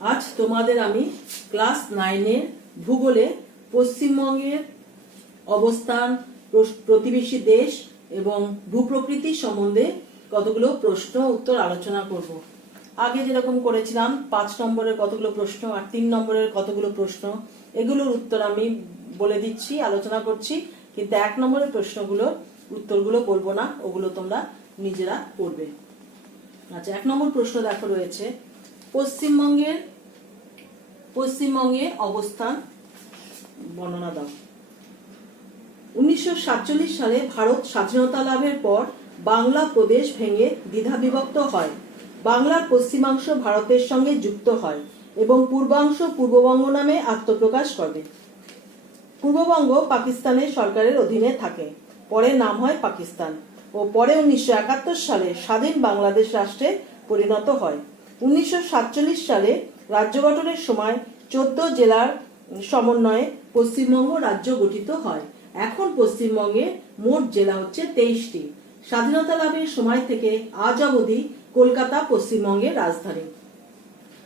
আজ তোমাদের আমি ক্লাস 9-এর ভূগোলে পশ্চিমবঙ্গের অবস্থান, প্রতিবেশী দেশ এবং ভূপ্রকৃতি সম্বন্ধে কতগুলো প্রশ্ন উত্তর আলোচনা করব। আগে যেরকম করেছিলাম 5 নম্বরের কতগুলো প্রশ্ন আর 3 নম্বরের কতগুলো প্রশ্ন, এগুলোর উত্তর আমি বলে দিচ্ছি, আলোচনা করছি, কিন্তু 1 নম্বরের প্রশ্নগুলোর উত্তরগুলো বলবো না, ওগুলো তোমরা নিজেরা পড়বে। আচ্ছা, 1 নম্বর প্রশ্ন দেখো রয়েছে, পশ্চিমবঙ্গের অবস্থান বর্ণনা দাও। 1947 সালে ভারত স্বাধীনতা লাভের পর বাংলা প্রদেশ ভেঙে দ্বিধা বিভক্ত হয়। বাংলার পশ্চিমাংশ ভারতের সঙ্গে যুক্ত হয় এবং পূর্বাংশ পূর্ববঙ্গ নামে আত্মপ্রকাশ করে। পূর্ববঙ্গ পাকিস্তানের সরকারের অধীনে থাকে, পরে নাম হয় পাকিস্তান ও পরে 1971 সালে স্বাধীন বাংলাদেশ রাষ্ট্রে পরিণত হয়। 1947 সালে রাজ্য গঠনের সময় 14 জেলার সমন্বয়ে পশ্চিমবঙ্গ রাজ্য গঠিত হয়। এখন পশ্চিমবঙ্গে মোট জেলা হচ্ছে 23টি। স্বাধীনতা লাভের সময় থেকে আজ অবধি কলকাতা পশ্চিমবঙ্গের রাজধানী।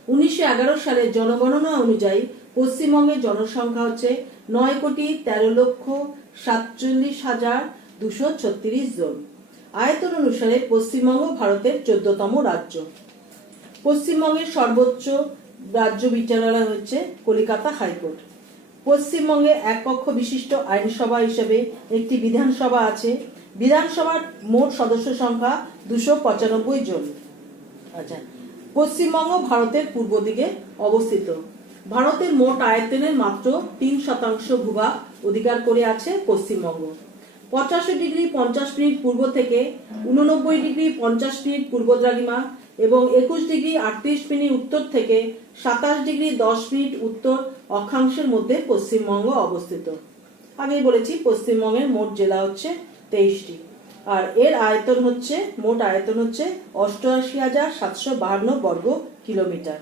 1911 সালের জনগণনা অনুযায়ী পশ্চিমবঙ্গের জনসংখ্যা হচ্ছে 9,43,47,236 জন। আয়তন অনুসারে পশ্চিমবঙ্গ ভারতের 14তম রাজ্য। পশ্চিমবঙ্গের সর্বোচ্চ রাজ্য বিচারালয় হচ্ছে কলকাতা হাইকোর্ট। পশ্চিমবঙ্গে এক কক্ষ বিশিষ্ট আইনসভা হিসেবে একটি বিধানসভা আছে। বিধানসভার মোট সদস্য সংখ্যা 295 জন। আচ্ছা, পশ্চিমবঙ্গ ভারতের পূর্ব দিকে অবস্থিত। ভারতের মোট আয়তনের মাত্র 3% ভূভাগ অধিকার করে আছে পশ্চিমবঙ্গ। 85 ডিগ্রি 50 মিনিট পূর্ব থেকে 89 ডিগ্রি 50 মিনিট পূর্ব দ্রাঘিমা এবং 21 ডিগ্রি 38 মিনিট উত্তর থেকে 27 ডিগ্রি 10 মিনিট উত্তর অক্ষাংশের মধ্যে পশ্চিমবঙ্গ অবস্থিত। আগেই বলেছি পশ্চিমবঙ্গের মোট জেলা হচ্ছে 23টি আর এর মোট আয়তন হচ্ছে 88,752 বর্গ কিলোমিটার।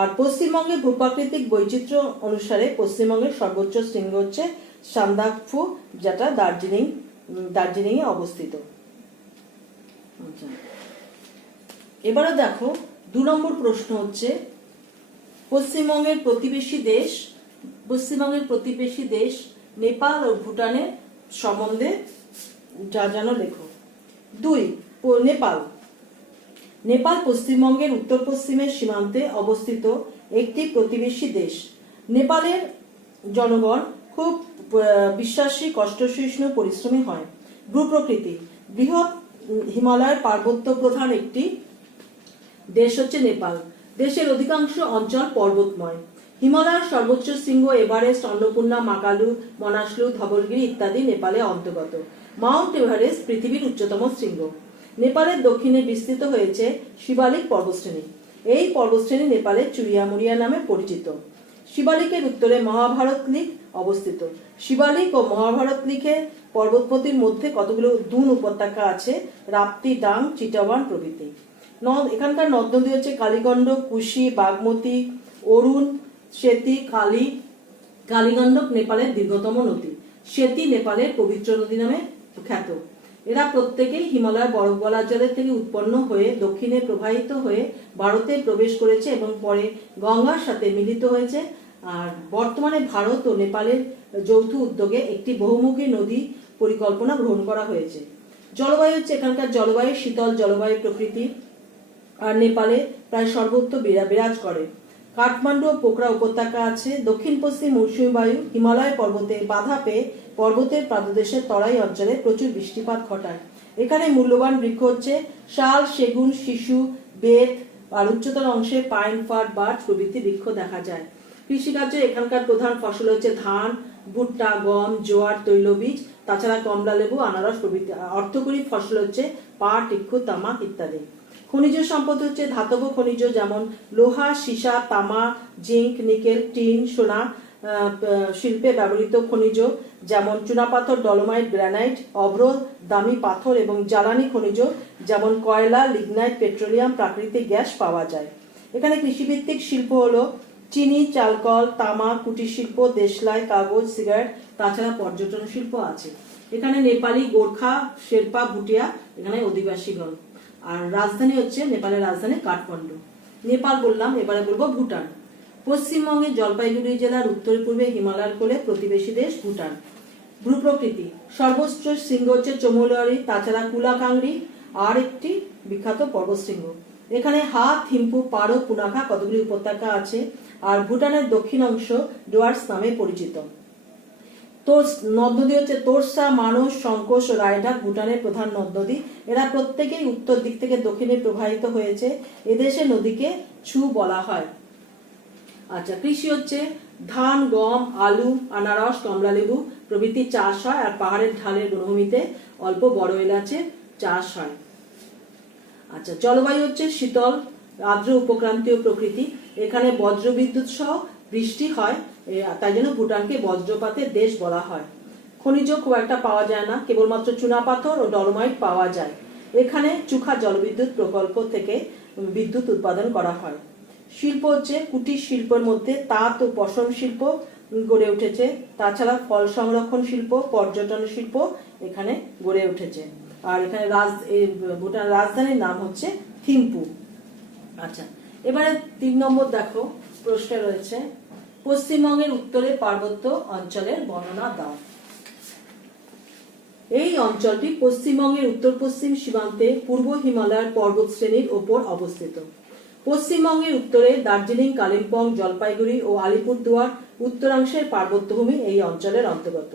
আর পশ্চিমবঙ্গের ভূপ্রাকৃতিক বৈচিত্র্য অনুসারে পশ্চিমবঙ্গের সর্বোচ্চ শৃঙ্গ হচ্ছে সান্দাকফু, যেটা দার্জিলিং এ অবস্থিত। এবারে দেখো 2 নম্বর প্রশ্ন হচ্ছে, পশ্চিমবঙ্গের প্রতিবেশী দেশ নেপাল ও ভুটানের সম্বন্ধে যা জানো লেখো। 2. নেপাল পশ্চিমবঙ্গের উত্তর পশ্চিমের সীমান্তে অবস্থিত একটি প্রতিবেশী দেশ। নেপালের জনগণ খুব বিশ্বাসী, কষ্টসহিষ্ণু, পরিশ্রমী হয়। ভূপ্রকৃতি, বৃহৎ হিমালয়ের পার্বত্য প্রধান একটি দেশ হচ্ছে নেপাল। দেশের অধিকাংশ অঞ্চল পর্বতময়। হিমালয়ের সর্বোচ্চ শৃঙ্গ এভারেস্ট, অন্নপূর্ণা, মাকালু, মনাসলু, ধবলগিরি ইত্যাদি নেপালে অন্তর্গত। মাউন্ট এভারেস্ট পৃথিবীর উচ্চতম শৃঙ্গ। নেপালের দক্ষিণে বিস্তৃত হয়েছে শিবালিক পর্বতশ্রেণী। এই পর্বতশ্রেণী নেপালের চুরিয়ামুড়িয়া নামে পরিচিত। শিবালিকের উত্তরে মহাভারত লিক অবস্থিত। শিবালিক ও মহাভারত লিকের পর্বতপতির মধ্যে কতগুলো দুন উপত্যকা আছে, রাপ্তি, ডাং, চিটাওয়ান প্রভৃতি। এখানকার নদ নদী হচ্ছে কালীগণ্ড, কুশি, বাগমতী, অরুণ, সেতী, কালীগণ্ডক নেপালের দীর্ঘতম নদী। সেতী নেপালের পবিত্র নদী নামে খ্যাত। এরা প্রত্যেকেই হিমালয় বরফ গলা জলের থেকে উৎপন্ন হয়ে দক্ষিণে প্রবাহিত হয়ে ভারতে প্রবেশ করেছে এবং পরে গঙ্গার সাথে মিলিত হয়েছে। আর বর্তমানে ভারত ও নেপালের যৌথ উদ্যোগে একটি বহুমুখী নদী পরিকল্পনা গ্রহণ করা হয়েছে। জলবায়ু হচ্ছে এখানকার জলবায়ু শীতল জলবায়ু প্রকৃতি আর নেপালে প্রায় সর্বত্র বিরাজ করে। কাঠমান্ডু ও পোখরা উপত্যকা আছে। দক্ষিণ পশ্চিম মৌসুমী বায়ু হিমালয় পর্বতে বাধা পেয়ে পর্বতের পাদদেশের তরাই অঞ্চলে প্রচুর বৃষ্টিপাত ঘটায়। এখানে মূল্যবান বৃক্ষ হচ্ছে শাল, সেগুন, শিশু, বেত, আর উচ্চতর অংশে পাইন, ফার, বার্চ প্রভৃতি বৃক্ষ দেখা যায়। কৃষিকার্যে এখানকার প্রধান ফসল হচ্ছে ধান, ভুট্টা, গম, জোয়ার, তৈলবীজ, তাছাড়া কমলা লেবু, আনারস প্রভৃতি। অর্থকরী ফসল হচ্ছে পাট, ইক্ষু, তামাক ইত্যাদি। খনিজ সম্পদ হচ্ছে ধাতব খনিজ, যেমন লোহা, সীসা, তামা, জিঙ্ক, নিকেল, টিন, সোনা শিল্পে ব্যবহৃত খনিজ যেমন চুনাপাথর, ডলোমাইট, গ্রানাইট, অভ্র, দামি পাথর এবং জ্বালানি খনিজ যেমন কয়লা, লিগনাইট, পেট্রোলিয়াম, প্রাকৃতিক গ্যাস পাওয়া যায়। এখানে কৃষিভিত্তিক শিল্প হলো চিনি, চালকল, তামা, কুটির শিল্প, দেশলাই, কাগজ, সিগারেট, তাছাড়া পর্যটন শিল্প আছে। এখানে নেপালি, গোর্খা, শেরপা, ভুটিয়া এখানে অধিবাসীগণ। আর রাজধানী হচ্ছে নেপালের রাজধানী কাঠমান্ডু। নেপাল বললাম, এবারে বলবো ভুটান। পশ্চিমবঙ্গের জলপাইগুড়ি জেলার উত্তর পূর্বে হিমালয়ের কোলে প্রতিবেশী দেশ ভুটান। ভূপ্রকৃতি সর্বোচ্চ শৃঙ্গ হচ্ছে চমোলরি, তাছাড়া কুলাকাংরি আর একটি বিখ্যাত পর্বতশৃঙ্গ। এখানে হা, থিম্পু, পারো, পুনাখা কতগুলি উপত্যকা আছে। আর ভুটানের দক্ষিণ অংশ ডোয়ার্স নামে পরিচিত। নদ নদী হচ্ছে তোরসা, মানস, সংকোশ ও রায়ডাক ভুটানের প্রধান নদ নদী। এরা প্রত্যেকেই উত্তর দিক থেকে দক্ষিণে প্রবাহিত হয়েছে। এদেশে নদীকে ছু বলা হয়। আচ্ছা, কৃষি হচ্ছে ধান, গম, আলু, আনারস, কমলালেবু প্রভৃতি চাষ হয়। আর পাহাড়ের ঢালের বনভূমিতে অল্প বড় এলাচের চাষ হয়। আচ্ছা, জলবায়ু হচ্ছে শীতল আর্দ্র উপক্রান্তীয় প্রকৃতি। এখানে বজ্রবিদ্যুৎ সহ বৃষ্টি হয়, তাই জন্য ভুটানকে বজ্রপাতের দেশ বলা হয়। খনিজ খুব একটা পাওয়া যায় না, কেবলমাত্র চুনাপাথর ও ডলোমাইট পাওয়া যায়। এখানে চুখা জলবিদ্যুৎ প্রকল্প থেকে বিদ্যুৎ উৎপাদন করা হয়। শিল্প হচ্ছে কুটির শিল্পের মধ্যে তাঁত ও পশম শিল্প গড়ে উঠেছে। তাছাড়া ফল সংরক্ষণ শিল্প, পর্যটন শিল্প এখানে গড়ে উঠেছে। আর এখানে ভুটান রাজধানীর নাম হচ্ছে থিম্পু। আচ্ছা, এবারে 3 নম্বর দেখো প্রশ্নে রয়েছে পশ্চিমবঙ্গের উত্তরে পার্বত্য অঞ্চলের বর্ণনা দাও। এই অঞ্চলটি পশ্চিমবঙ্গের উত্তর পশ্চিম সীমান্তে পূর্ব হিমালয়ের পর্বত শ্রেণীর ওপর অবস্থিত। পশ্চিমবঙ্গের উত্তরে দার্জিলিং, কালিম্পং, জলপাইগুড়ি ও আলিপুরদুয়ার উত্তরাংশের পার্বত্যভূমি এই অঞ্চলের অন্তর্গত।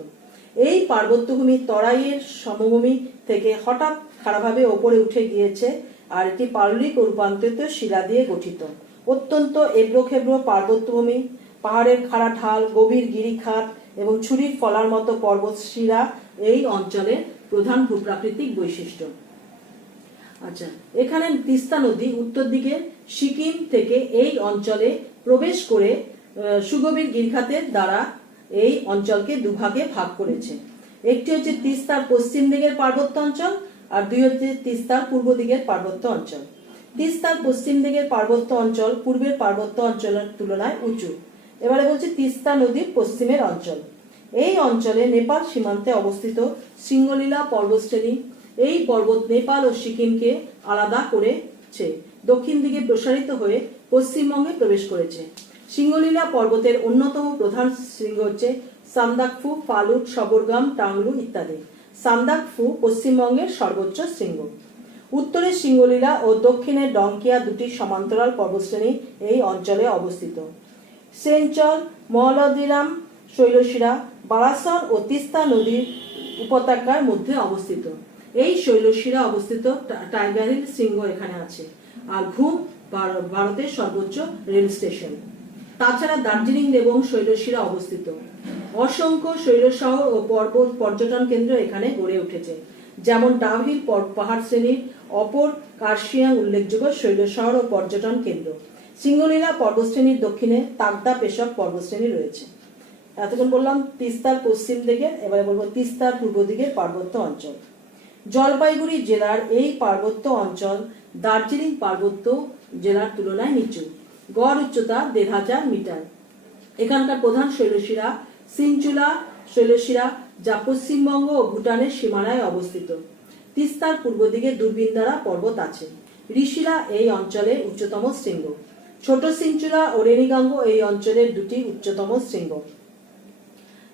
এই পার্বত্যভূমি তরাইয়ের সমভূমি থেকে হঠাৎ খাড়াভাবে ওপরে উঠে গিয়েছে আর এটি পাললিক ও রূপান্তরিত শিলা দিয়ে গঠিত। অত্যন্ত এবড়োখেবড়ো পার্বত্যভূমি, পাহাড়ের খাড়া ঢাল, গভীর গিরিখাত এবং ছুরির ফলার মতো পর্বত শিলা এই অঞ্চলের প্রধান ভূপ্রাকৃতিক বৈশিষ্ট্য। আচ্ছা, এখানে তিস্তা নদী উত্তর দিকে সিকিম থেকে এই অঞ্চলে প্রবেশ করে সুগভীর গিরিখাতের দ্বারা এই অঞ্চলকে দুভাগে ভাগ করেছে। একটি হচ্ছে তিস্তার পশ্চিম দিকের পার্বত্য অঞ্চল আর দুই হচ্ছে তিস্তার পূর্ব দিকের পার্বত্য অঞ্চল। তিস্তার পশ্চিম দিকের পার্বত্য অঞ্চল পূর্বের পার্বত্য অঞ্চলের তুলনায় উঁচু। এবারে বলছি তিস্তা নদীর পশ্চিমের অঞ্চল। এই অঞ্চলে নেপাল সীমান্তে অবস্থিত সিঙ্গলীলা পর্বতশ্রেণী। এই পর্বত নেপাল ও সিকিমকে আলাদা করেছে, দক্ষিণ দিকে প্রসারিত হয়ে পশ্চিমবঙ্গে প্রবেশ করেছে। সিঙ্গলীলা পর্বতের অন্যতম প্রধান শৃঙ্গ হচ্ছে সান্দাকফু, ফালুট, সবরগাম, টাংলু ইত্যাদি। সান্দাকফু পশ্চিমবঙ্গের সর্বোচ্চ শৃঙ্গ। উত্তরে সিঙ্গলীলা ও দক্ষিণে ডংকিয়া দুটি সমান্তরাল পর্বতশ্রেণী এই অঞ্চলে অবস্থিত। সেঞ্চল, মহলদিরাম, শৈলশিরা, বারাসন ও তিস্তা নদীর উপত্যকার মধ্যে অবস্থিত। এই শৈলশিরা অবস্থিত টাইগার হিল শৃঙ্গ এখানে আছে। আর ঘুম ভারতের সর্বোচ্চ রেল স্টেশন। তাছাড়া দার্জিলিং এবং শৈলশিরা অবস্থিত। অসংখ্য শৈলশহর ও পর্বত পর্যটন কেন্দ্র এখানে গড়ে উঠেছে, যেমন ডাউহিল পাহাড় শ্রেণীর অপর কার্শিয়াং উল্লেখযোগ্য শৈলশহর ও পর্যটন কেন্দ্র। সিঙ্গলীলা পর্বতশ্রেণীর দক্ষিণে তাগদা পেশক পর্বতশ্রেণী রয়েছে। এতক্ষণ বললাম তিস্তার পশ্চিম দিকের, এবারে বলবো তিস্তার পূর্ব দিকের পার্বত্য অঞ্চল। জলপাইগুড়ি জেলার এই পার্বত্য অঞ্চল দার্জিলিং পার্বত্য জেলার তুলনায় নিচু। গড় উচ্চতা 1500 মিটার। এখানকার প্রধান শৈলশিরা সিনচুলা শৈলশিরা, যা পশ্চিমবঙ্গ ও ভুটানের সীমানায় অবস্থিত। তিস্তার পূর্ব দিকে দূরবিন্দারা পর্বত আছে। ঋষিরা এই অঞ্চলের উচ্চতম শৃঙ্গ। ছোট সিনচুলা ও রেনিগাঙ্গ এই অঞ্চলের দুটি উচ্চতম শৃঙ্গ।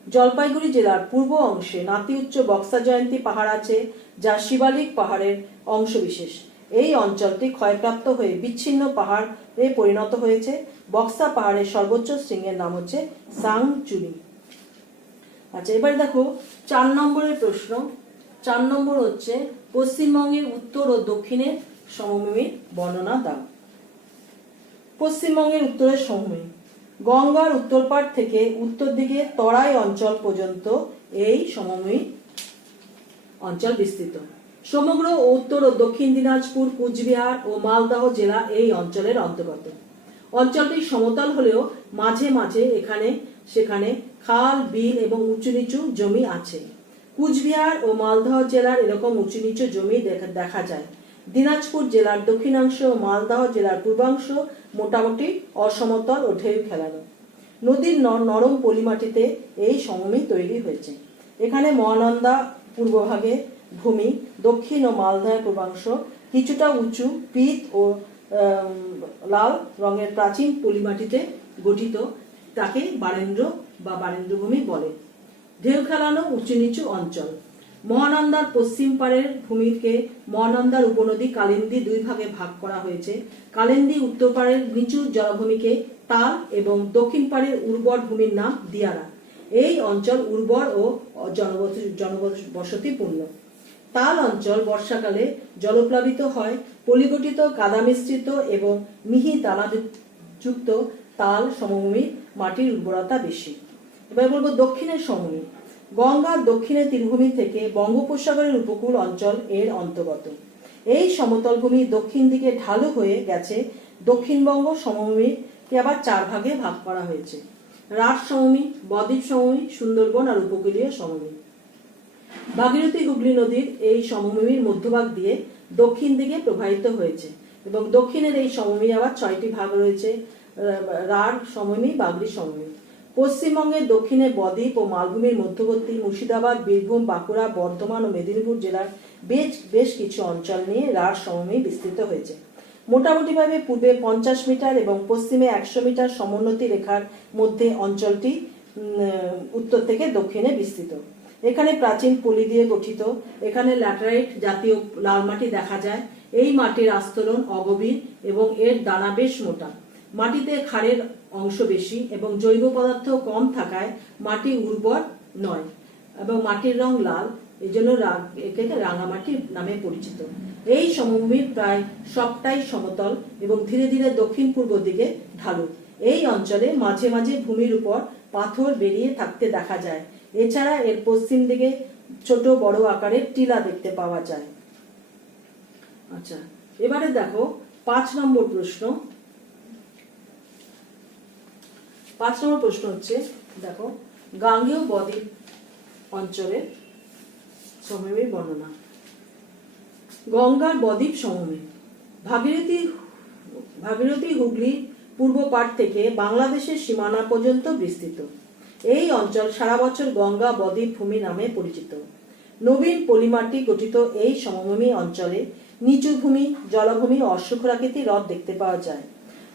জলপাইগুড়ি জেলার পূর্ব অংশে নাতি উচ্চ বক্সা জয়ন্তী পাহাড় আছে, যা শিবালিক পাহাড়ের অংশবিশেষ। এই অঞ্চলটি ক্ষয়প্রাপ্ত হয়ে বিচ্ছিন্ন পাহাড়ে পরিণত হয়েছে। বক্সা পাহাড়ের সর্বোচ্চ শৃঙ্গের নাম হচ্ছে সাংচুলি। আচ্ছা, এবার দেখো 4 নম্বরের প্রশ্ন। 4 নম্বর হচ্ছে পশ্চিমবঙ্গের উত্তর ও দক্ষিণের সমভূমির বর্ণনা দাও। পশ্চিমবঙ্গের উত্তরের সমভূমি গঙ্গার উত্তর পাড় থেকে উত্তর দিকে তরাই অঞ্চল পর্যন্ত এই সমভূমি অঞ্চল বিস্তৃত। সমগ্র উত্তর ও দক্ষিণ দিনাজপুর, কুচবিহার ও মালদহ জেলা এই অঞ্চলের অন্তর্গত। অঞ্চলটি সমতল হলেও মাঝে মাঝে এখানে সেখানে খাল, বিল এবং উঁচু নিচু জমি আছে। কুচবিহার ও মালদহ জেলার এরকম উঁচু নিচু জমি দেখা যায়। দিনাজপুর জেলার দক্ষিণাংশ ও মালদহ জেলার পূর্বাংশ মোটামুটি অসমতল ও ঢেউ খেলানো। নদীর নরম পলিমাটিতে এই সমভূমি তৈরি হয়েছে। এখানে মহানন্দা পূর্বভাগে ভূমি, দক্ষিণ ও মালদহের পূর্বাংশ কিছুটা উঁচু, পিত ও লাল রঙের প্রাচীন পলিমাটিতে গঠিত, তাকে বারেন্দ্র বা বারেন্দ্রভূমি বলে। ঢেউ খেলানো উঁচু নিচু অঞ্চল। মহানন্দার পশ্চিম পাড়ের ভূমিকে মহানন্দার উপনদী কালিন্দী দুই ভাগে ভাগ করা হয়েছে। কালিন্দী উত্তর পাড়ের নিচু জলাভূমিকে তাল এবং দক্ষিণ পাড়ের উর্বর ভূমির নাম দিয়ারা। এই অঞ্চল উর্বর ও জনবসতিপূর্ণ। তাল অঞ্চল বর্ষাকালে জলপ্লাবিত হয়। পলিগঠিত কাদা মিশ্রিত এবং মিহি দানাযুক্ত তাল সমভূমির মাটির উর্বরতা বেশি। এবার বলবো দক্ষিণের সমভূমি। গঙ্গার দক্ষিণের তীরভূমি থেকে বঙ্গোপসাগরের উপকূল অঞ্চল এর অন্তর্গত। এই সমতল ভূমি দক্ষিণ দিকে ঢালু হয়ে গেছে। দক্ষিণবঙ্গ সমভূমিকে আবার 4 ভাগে ভাগ করা হয়েছে: রাঢ় সমভূমি, বদ্বীপ সমভূমি, সুন্দরবন আর উপকূলীয় সমভূমি। ভাগীরথী হুগলি নদীর এই সমভূমির মধ্যভাগ দিয়ে দক্ষিণ দিকে প্রবাহিত হয়েছে এবং দক্ষিণের এই সমভূমি আবার 6টি ভাগ রয়েছে: রাঢ় সমভূমি, বাগড়ি সমভূমি। পশ্চিমবঙ্গের দক্ষিণে বদ্বীপ ও মালভূমির মধ্যবর্তী মুর্শিদাবাদ, বীরভূম, বাঁকুড়া, বর্ধমান ও মেদিনীপুর জেলার বেশ কিছু অঞ্চল নিয়ে রাঢ় সমভূমি বিস্তৃত হয়েছে। মোটামুটিভাবে পূর্বে 50 মিটার এবং পশ্চিমে 100 মিটার সমোন্নতি রেখার মধ্যে অঞ্চলটি উত্তর থেকে দক্ষিণে বিস্তৃত। এখানে প্রাচীন পলি দিয়ে গঠিত। এখানে ল্যাটেরাইট জাতীয় লাল মাটি দেখা যায়। এই মাটির আস্তরণ অগভীর এবং এর দানা বেশ মোটা। মাটিতে ক্ষারের অংশ বেশি এবং জৈব পদার্থ কম থাকায় মাটি উর্বর নয় এবং মাটির রং লাল, এই জন্য একে রাঙামাটি নামে পরিচিত। এই সমভূমির প্রায় সবটাই সমতল এবং ধীরে ধীরে দক্ষিণ পূর্ব দিকে ঢালু। এই অঞ্চলে মাঝে মাঝে ভূমির উপর পাথর বেরিয়ে থাকতে দেখা যায়। এছাড়া এর পশ্চিম দিকে ছোট বড় আকারের টিলা দেখতে পাওয়া যায়। আচ্ছা, এবারে দেখো 5 নম্বর প্রশ্ন। 5 নম্বর প্রশ্ন হচ্ছে, দেখো, গাঙ্গেয় বদ্বীপ অঞ্চলের সমভূমির বর্ণনা। গঙ্গার বদ্বীপ সমভূমি। ভাগীরথী হুগলি পূর্ব পাড় থেকে বাংলাদেশের সীমানা পর্যন্ত বিস্তৃত। এই অঞ্চল সারা বছর গঙ্গা বদ্বীপ ভূমি নামে পরিচিত। নবীন পলিমাটি গঠিত এই সমভূমি অঞ্চলে নিচু ভূমি, জলাভূমি ও অশ্বক্ষুরাকৃতি হ্রদ দেখতে পাওয়া যায়।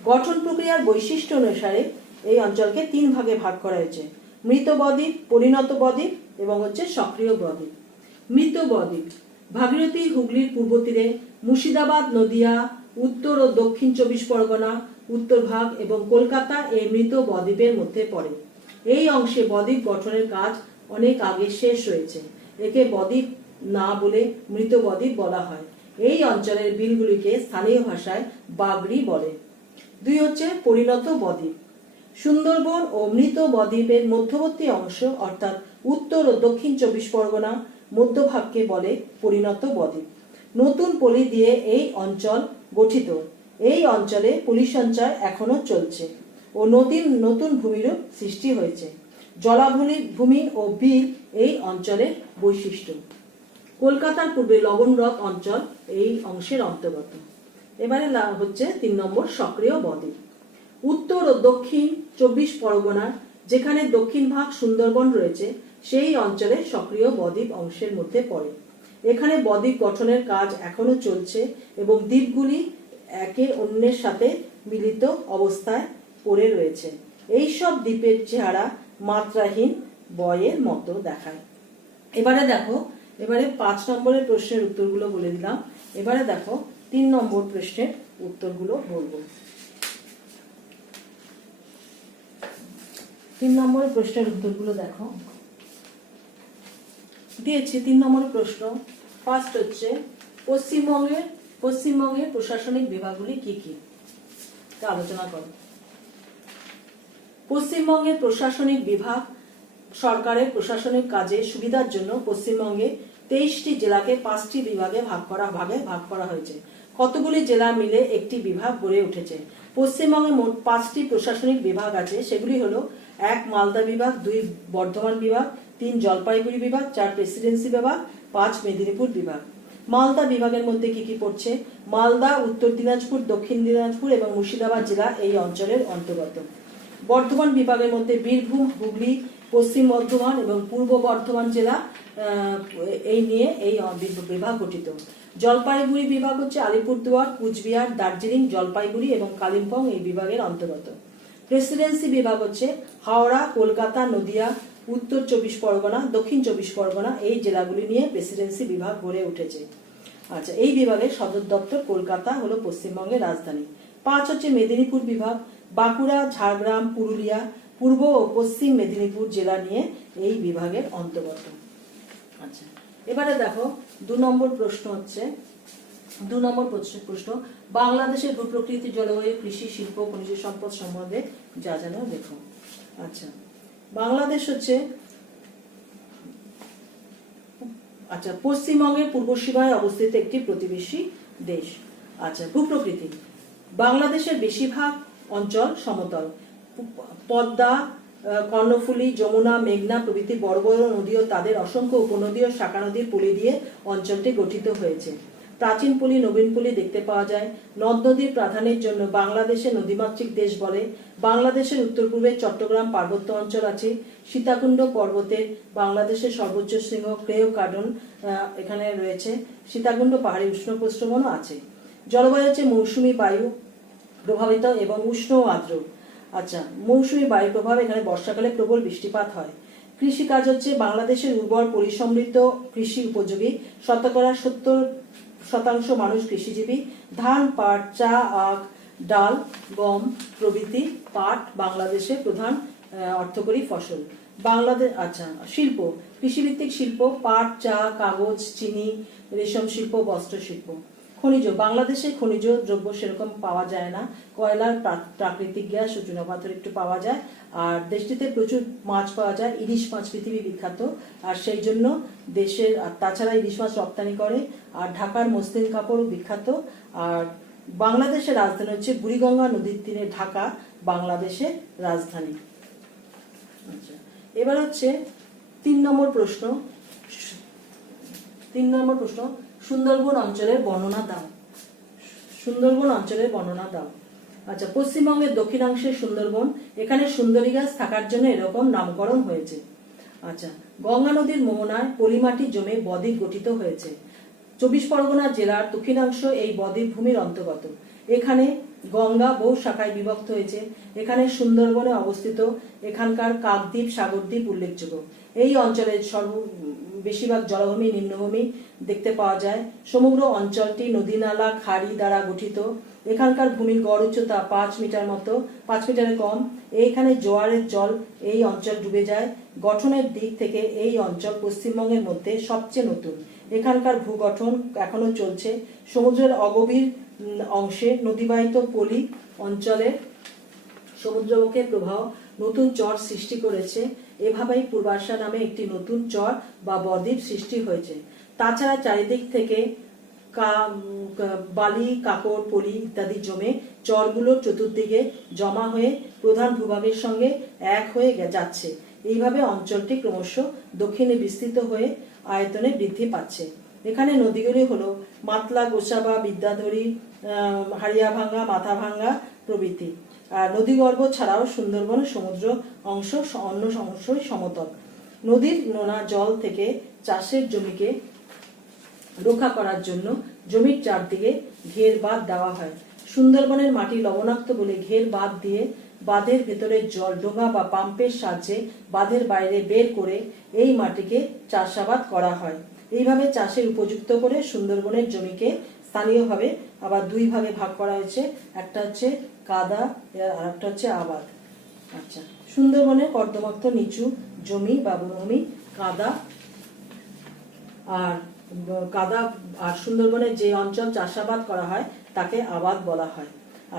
গঠন প্রক্রিয়ার বৈশিষ্ট্য অনুসারে এই অঞ্চলকে 3 ভাগে ভাগ করা হয়েছে: মৃত বদ্বীপ, পরিণত বদ্বীপ এবং সক্রিয় বদ্বীপ। মৃত বদ্বীপ ভাগীরথী হুগলির পূর্ব তীরে মুর্শিদাবাদ, নদিয়া, উত্তর ও দক্ষিণ 24 পরগনা, উত্তর ভাগ এবং কলকাতা এই মৃত বদ্বীপের মধ্যে পড়ে। এই অংশে বদ্বীপ গঠনের কাজ অনেক আগে শেষ হয়েছে। একে বদ্বীপ না বলে মৃত বদ্বীপ বলা হয়। এই অঞ্চলের বিলগুলিকে স্থানীয় ভাষায় বাগড়ি বলে। 2 হচ্ছে পরিণত বদ্বীপ। সুন্দরবন ও মৃত বদ্বীপের মধ্যবর্তী অংশ অর্থাৎ উত্তর ও দক্ষিণ 24 পরগনা মধ্যভাগকে বলে পরিণত বদ্বীপ। নতুন পলি দিয়ে এই অঞ্চল গঠিত। এই অঞ্চলে পলি সঞ্চয় এখনো চলছে ও নতুন ভূমিরূপ সৃষ্টি হয়েছে। জলাভূমি ও বিল এই অঞ্চলের বৈশিষ্ট্য। কলকাতার পূর্বে লবণহ্রদ অঞ্চল এই অংশের অন্তর্গত। এবারে হচ্ছে 3 নম্বর সক্রিয় বদ্বীপ। উত্তর ও দক্ষিণ 24 পরগনার যেখানে দক্ষিণ ভাগ সুন্দরবন রয়েছে সেই অঞ্চলে সক্রিয় বদ্বীপ অংশের মধ্যে পড়ে। এখানে বদ্বীপ গঠনের কাজ এখনো চলছে এবং দ্বীপগুলি একে অন্যের সাথে মিলিত অবস্থায় পড়ে রয়েছে। এই সব দ্বীপের চেহারা মাত্রাহীন বয়ের মতো দেখায়। এবারে দেখো, 5 নম্বরের প্রশ্নের উত্তরগুলো বলে দিলাম। এবারে দেখো 3 নম্বর প্রশ্নের উত্তরগুলো বলবো। 3 নম্বরের প্রশ্নের উত্তরগুলো দেখো দিয়েছি। 3 নম্বরের প্রশ্ন ফার্স্ট হচ্ছে, পশ্চিমবঙ্গের প্রশাসনিক বিভাগগুলি কি কি, তা আলোচনা করো। পশ্চিমবঙ্গের প্রশাসনিক বিভাগ সরকারের প্রশাসনিক কাজে সুবিধার জন্য পশ্চিমবঙ্গে 23টি জেলাকে 5টি বিভাগে ভাগ করা হয়েছে। কতগুলি জেলা মিলে একটি বিভাগ গড়ে উঠেছে। পশ্চিমবঙ্গে মোট 5টি প্রশাসনিক বিভাগ আছে। সেগুলি হলো 1 মালদা বিভাগ, 2 বর্ধমান বিভাগ, 3 জলপাইগুড়ি বিভাগ, 4 প্রেসিডেন্সি বিভাগ, 5 মেদিনীপুর বিভাগ। মালদা বিভাগের মধ্যে কি কি পড়ছে? মালদা উত্তর দিনাজপুর, দক্ষিণ দিনাজপুর এবং মুর্শিদাবাদ জেলা এই অঞ্চলের অন্তর্গত। বর্ধমান বিভাগের মধ্যে বীরভূম, হুগলি, পশ্চিম বর্ধমান এবং পূর্ব বর্ধমান জেলা এই নিয়ে এই বিভাগ গঠিত। জলপাইগুড়ি বিভাগ হচ্ছে আলিপুরদুয়ার, কুচবিহার, দার্জিলিং, জলপাইগুড়ি এবং কালিম্পং এই বিভাগের অন্তর্গত। প্রেসিডেন্সি বিভাগ হচ্ছে হাওড়া, কলকাতা, নদিয়া, উত্তর 24 পরগনা, দক্ষিণ 24 পরগনা এই জেলাগুলি নিয়ে প্রেসিডেন্সি বিভাগ গড়ে উঠেছে। আচ্ছা, এই বিভাগের সদর দপ্তর কলকাতা হলো পশ্চিমবঙ্গের রাজধানী। 5 হচ্ছে মেদিনীপুর বিভাগ, বাঁকুড়া, ঝাড়গ্রাম, পুরুলিয়া, পূর্ব ও পশ্চিম মেদিনীপুর জেলা নিয়ে এই বিভাগের অন্তর্গত। আচ্ছা, এবারে দেখো 2 নম্বর প্রশ্ন হচ্ছে, 2 নম্বর প্রশ্ন, বাংলাদেশের ভূপ্রকৃতি, জলবায়ু, কৃষি, শিল্প, খনিজ সম্পদ সম্বন্ধে যা জানো দেখো। আচ্ছা, বাংলাদেশ হচ্ছে পশ্চিমবঙ্গের পূর্ব সীমায় অবস্থিত একটি প্রতিবেশী দেশ। আচ্ছা, ভূপ্রকৃতি, বাংলাদেশের বেশিরভাগ অঞ্চল সমতল। পদ্মা, কর্ণফুলী, যমুনা, মেঘনা প্রভৃতি বড় বড় নদী ও তাদের অসংখ্য উপনদী ও শাখা নদীর পলি দিয়ে অঞ্চলটি গঠিত হয়েছে। প্রাচীন পলি, নবীন পলি দেখতে পাওয়া যায়। নদ নদীর প্রাধান্যের জন্য বাংলাদেশে নদীমাতৃক দেশ বলে। বাংলাদেশের উত্তর পূর্বে চট্টগ্রাম পার্বত্য অঞ্চল আছে। সীতাকুণ্ড পর্বতের বাংলাদেশের সর্বোচ্চ শৃঙ্গ ক্লেও কার্ডন এখানে রয়েছে। সীতাকুণ্ড পাহাড়ি উষ্ণ প্রস্রবণও আছে। জলবায়ু হচ্ছে মৌসুমী বায়ু প্রভাবিত এবং উষ্ণ ও আর্দ্র। আচ্ছা, মৌসুমী বায়ু প্রভাব, এখানে বর্ষাকালে প্রবল বৃষ্টিপাত হয়। কৃষি কাজ হচ্ছে বাংলাদেশের উর্বর পরিসমৃদ্ধ, কৃষি উপযোগী। 70% মানুষ কৃষিজীবী। ধান, পাট, চা, আখ, ডাল, গম প্রভৃতি পাট বাংলাদেশের প্রধান অর্থকরী ফসল। বাংলাদেশ আচ্ছা, শিল্প, কৃষিভিত্তিক শিল্প, পাট, চা, কাগজ, চিনি, রেশম শিল্প, বস্ত্র শিল্প। খনিজ, বাংলাদেশে খনিজ দ্রব্য সেরকম পাওয়া যায় না। কয়লার, প্রাকৃতিক গ্যাস ও চুনাপাথর একটু পাওয়া যায়। আর দেশটিতে প্রচুর মাছ পাওয়া যায়। ইলিশ মাছ পৃথিবী বিখ্যাত, আর সেই জন্য দেশের, আর তাছাড়া ইলিশ মাছ রপ্তানি করে। আর ঢাকার মসলিন কাপড় বিখ্যাত। আর বাংলাদেশের রাজধানী হচ্ছে বুড়িগঙ্গা নদীর তীরে ঢাকা বাংলাদেশের রাজধানী। আচ্ছা, এবার হচ্ছে 3 নম্বর প্রশ্ন। 3 নম্বর প্রশ্ন, সুন্দরবন অঞ্চলের বর্ণনা দাও। সুন্দরবন অঞ্চলের বর্ণনা দাও। আচ্ছা, পশ্চিমবঙ্গের দক্ষিণাংশে সুন্দরবন, এখানে সুন্দরী গাছ থাকার জন্য এরকম নামকরণ হয়েছে। আচ্ছা, গঙ্গা নদীর মোহনায় পলিমাটি জমে বদ্বীপ গঠিত হয়েছে। 24 পরগনা জেলার দক্ষিণাংশ এই বদ্বীপ ভূমির অন্তর্গত। এখানে গঙ্গা বহু শাখায় বিভক্ত হয়েছে। এখানে সুন্দরবনে অবস্থিত এখানকার কাকদ্বীপ, সাগরদ্বীপ উল্লেখযোগ্য। এই অঞ্চলের বেশিরভাগ জলভূমি, নিম্নভূমি দেখতে পাওয়া যায়। সমগ্র অঞ্চলটি নদী, নালা, খাড়ি দ্বারা গঠিত। এখানকার ভূমির গড় উচ্চতা 5 মিটার মতো, 5 মিটারের কম। এইখানে জোয়ারের জল এই অঞ্চল ডুবে যায়। গঠনের দিক থেকে এই অঞ্চল পশ্চিমবঙ্গের মধ্যে সবচেয়ে নতুন। এখানকার ভূগঠন এখনো চলছে। সমুদ্রের অগভীর অংশে নদীবাহিত পলি অঞ্চলে সমুদ্রবক্ষের প্রবাহ নতুন চর সৃষ্টি করেছে। এভাবেই পূর্বাশা নামে একটি নতুন চর বা বদ্বীপ সৃষ্টি হয়েছে। তাছাড়া চারিদিক থেকে বালি, কাকড়, পলি ইত্যাদি জমে চরগুলোর চতুর্দিকে জমা হয়ে প্রধান ভূভাগের সঙ্গে এক হয়ে যাচ্ছে। এইভাবে অঞ্চলটি ক্রমশ দক্ষিণে বিস্তৃত হয়ে আয়তনে বৃদ্ধি পাচ্ছে। এখানে নদীগুলি হলো মাতলা, গোসাবা, বিদ্যাধরী, হারিয়াভাঙ্গা, মাথাভাঙ্গা প্রভৃতি। আর নদীগর্ভ ছাড়াও সুন্দরবনের সমুদ্র অংশ অন্য অংশই সমতল। নদীর নোনা জল থেকে চাষের জমিকে রক্ষা করার জন্য জমির চারদিকে ঘের বাঁধ দেওয়া হয়। সুন্দরবনের মাটি লবণাক্ত বলে ঘের বাঁধ দিয়ে বাঁধের ভেতরের জল ডোঙা বা পাম্পের সাহায্যে বাঁধের বাইরে বের করে এই মাটিকে চাষাবাদ করা হয়। এইভাবে চাষের উপযুক্ত করে সুন্দরবনের জমিকে স্থানীয়ভাবে আবার 2 ভাগে ভাগ করা হয়েছে। একটা হচ্ছে কাদা আর একটা হচ্ছে আবাদ। আচ্ছা, সুন্দরবনের কর্দমাক্ত নিচু জমি বা বনভূমি কাদা আর সুন্দরবনের যে অঞ্চল চাষাবাদ করা হয় তাকে আবাদ বলা হয়।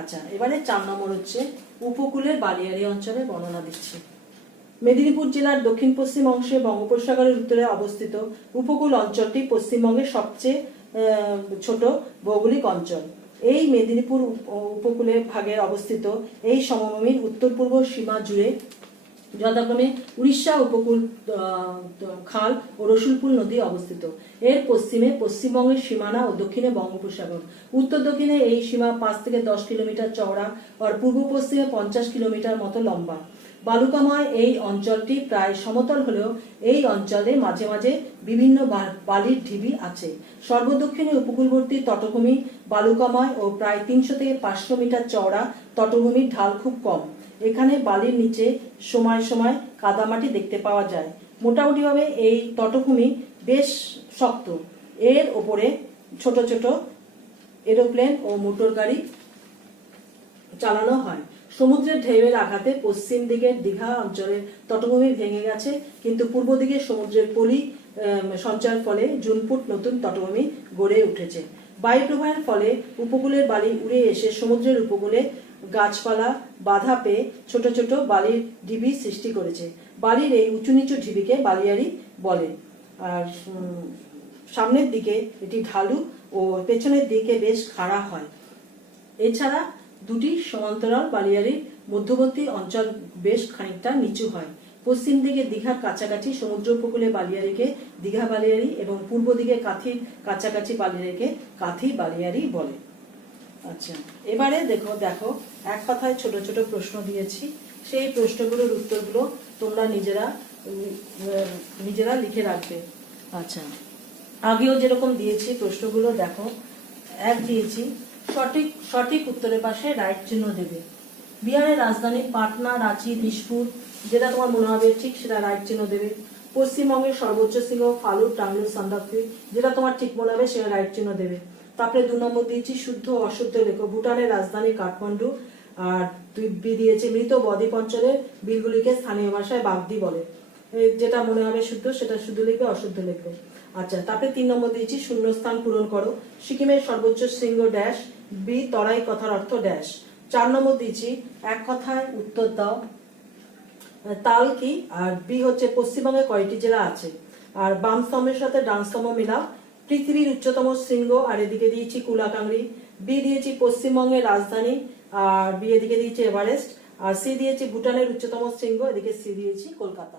আচ্ছা, এবারে 4 নম্বর হচ্ছে উপকূলের বালিয়াড়ি অঞ্চলে বর্ণনা দিচ্ছি। মেদিনীপুর জেলার দক্ষিণ পশ্চিম অংশে বঙ্গোপসাগরের উত্তরে অবস্থিত উপকূল অঞ্চলটি পশ্চিমবঙ্গের সবচেয়ে ছোট ভৌগোলিক অঞ্চল। এই মেদিনীপুর উপকূলের ভাগে অবস্থিত এই সমভূমির উত্তর পূর্ব সীমা জুড়ে যথাক্রমে উড়িষ্যা উপকূল খাল ও রসুলপুর নদী অবস্থিত। এর পশ্চিমে পশ্চিমবঙ্গের সীমানা ও দক্ষিণে বঙ্গোপসাগর। উত্তর দক্ষিণে এই সীমা 5 থেকে 10 কিলোমিটার চওড়া আর পূর্ব পশ্চিমে 50 কিলোমিটার মতো লম্বা। বালুকাময় এই অঞ্চলটি প্রায় সমতল হলেও এই অঞ্চলে মাঝে মাঝে বিভিন্ন বালির ঢিবি আছে। সর্বদক্ষিণে উপকূলবর্তী তটভূমি বালুকাময় ও প্রায় 300 থেকে 500 মিটার চওড়া তটভূমির ঢাল খুব কম। এখানে বালির নিচে সময় সময় কাদামাটি দেখতে পাওয়া যায়। মোটামুটিভাবে এই তটভূমি বেশ শক্ত। এর ওপরে ছোট ছোট এরোপ্লেন ও মোটর গাড়ি চালানো হয়। সমুদ্রের ঢেউয়ের আঘাতে পশ্চিম দিকের দীঘা অঞ্চলের তটভূমি ভেঙে গেছে, কিন্তু পূর্ব দিকে সমুদ্রের পলি সঞ্চয়ের ফলে জুনপুট নতুন তটভূমি গড়ে উঠেছে। বায়ু প্রবাহের ফলে উপকূলের বালি উড়ে এসে সমুদ্রের উপকূলে গাছপালা বাধা পেয়ে ছোট ছোট বালির ঢিবি সৃষ্টি করেছে। বালির এই উঁচু নিচু ঢিবিকে বালিয়াড়ি বলে। আর সামনের দিকে এটি ঢালু ও পেছনের দিকে বেশ খাড়া হয়। এছাড়া দুটি সমান্তরাল বালিয়াড়ির মধ্যবর্তী অঞ্চল বেশ খানিকটা নিচু হয়। পশ্চিম দিকে দীঘার কাছাকাছি সমুদ্র উপকূলে বালিয়াড়িকে দীঘা বালিয়াড়ি এবং পূর্ব দিকে কাঁথির কাছাকাছি বালিয়াড়িকে কাঁথি বালিয়াড়ি বলে। আচ্ছা, এবারে দেখো এক কথায় ছোট ছোট প্রশ্ন দিয়েছি। সেই প্রশ্নগুলোর উত্তরগুলো তোমরা নিজেরা লিখে রাখবে। আচ্ছা, আগেও যেরকম দিয়েছি প্রশ্নগুলো দেখো। এক দিয়েছি, সঠিক উত্তরের পাশে রাইট চিহ্ন দেবে। বিহারের রাজধানী পাটনা, রাঁচি, দিশপুর, যেটা তোমার মনে হবে ঠিক সেটা রাইট চিহ্ন দেবে। পশ্চিমবঙ্গের সর্বোচ্চ শৃঙ্গ ফালুট, টাঙ্গুর, সান্দাকফু, যেটা তোমার ঠিক মনে হবে সেটা রাইট চিহ্ন দেবে। তারপরে 2 নম্বর দিয়েছি শুদ্ধ অশুদ্ধ লেখো। ভুটানের রাজধানী কাঠমান্ডু। আর 2 দিয়েছি মৃত বদ্বীপ অঞ্চলের বিলগুলিকে স্থানীয় ভাষায় বাগদি বলে। যেটা মনে হবে শুদ্ধ সেটা শুদ্ধ লিখবে, অশুদ্ধ লিখবে। আচ্ছা, তারপরে 3 নম্বর দিয়েছি শূন্যস্থান পূরণ করো। সিকিমের সর্বোচ্চ শৃঙ্গ ড্যাশ, বি তরাই কথার অর্থ ড্যাশ। 4 নম্বর দিয়েছি এক কথায় উত্তর দাও। তাল কি? আর বি হচ্ছে পশ্চিমবঙ্গে কয়টি জেলা আছে। আর বাম স্তম্ভের সাথে ডান স্তম্ভ মিলাও। পৃথিবীর উচ্চতম শৃঙ্গ, আর এদিকে দিয়েছি কুলাকাংড়ি। বি দিয়েছি পশ্চিমবঙ্গের রাজধানী, আর বি এদিকে দিয়েছি এভারেস্ট। আর সি দিয়েছি ভুটানের উচ্চতম শৃঙ্গ, এদিকে সি দিয়েছি কলকাতা।